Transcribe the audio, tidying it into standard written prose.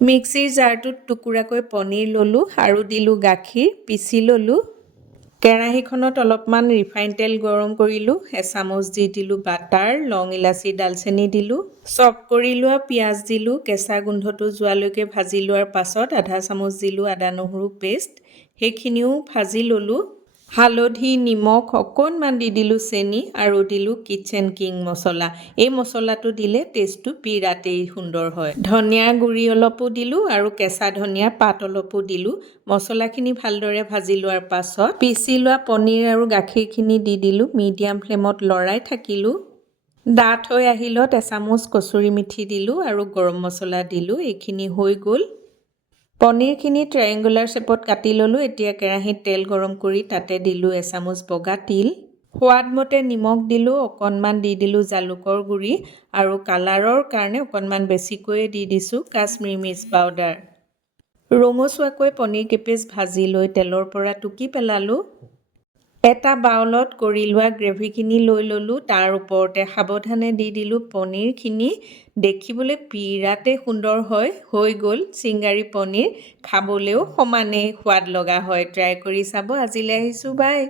মিক্সিৰ জাৰটোত টুকুৰাকৈ পনীৰ ল'লোঁ আৰু দিলোঁ গাখীৰ, পিচি ল'লোঁ। কেৰাহীখনত অলপমান ৰিফাইন তেল গৰম কৰিলোঁ, এচামুচ দি দিলোঁ বাটাৰ, লং ইলাচি ডালচেনি দিলোঁ। চপ কৰি লোৱা পিঁয়াজ দিলোঁ, কেঁচা গোন্ধটো যোৱালৈকে ভাজি লোৱাৰ পাছত আধা চামুচ দিলোঁ আদা নহৰু পেষ্ট, সেইখিনিও ভাজি ল'লোঁ। হালধি, নিমখ অকণমান দি দিলোঁ চেনি আৰু দিলোঁ কিটচেন কিং মছলা। এই মছলাটো দিলে টেষ্টটো বিৰাটেই সুন্দৰ হয়। ধনিয়াৰ গুড়ি অলপো দিলোঁ আৰু কেঁচা ধনিয়াৰ পাত অলপো দিলোঁ। মছলাখিনি ভালদৰে ভাজি লোৱাৰ পাছত পিচি লোৱা পনীৰ আৰু গাখীৰখিনি দি দিলোঁ, মিডিয়াম ফ্লেমত লৰাই থাকিলোঁ। ডাঠ হৈ আহিলত এচামুচ কচুৰি মেথি দিলোঁ আৰু গৰম মছলা দিলোঁ, এইখিনি হৈ গ'ল। পনীৰখিনি ট্ৰায়েংগুলাৰ শ্বেপত কাটি ল'লোঁ। এতিয়া কেৰাহীত তেল গৰম কৰি তাতে দিলোঁ এচামুচ বগা তিল। সোৱাদমতে নিমখ দিলোঁ, অকণমান দি দিলোঁ জালুকৰ গুড়ি আৰু কালাৰৰ কাৰণে অকণমান বেছিকৈয়ে দি দিছোঁ কাশ্মীৰী মিৰ্চ পাউডাৰ। ৰঙচুৱাকৈ পনীৰ কেইপিচ ভাজি লৈ তেলৰ পৰা টুকি পেলালোঁ। এটা বাউলত কৰি লোৱা গ্ৰেভিখিনি লৈ ল'লোঁ, তাৰ ওপৰতে সাৱধানে দি দিলোঁ পনীৰখিনি। দেখিবলৈ বিৰাটেই সুন্দৰ হয়। হৈ গ'ল চিংগাৰী পনীৰ, খাবলৈও সমানেই সোৱাদ লগা হয়। ট্ৰাই কৰি চাব। আজিলৈ আহিছোঁ, বাই।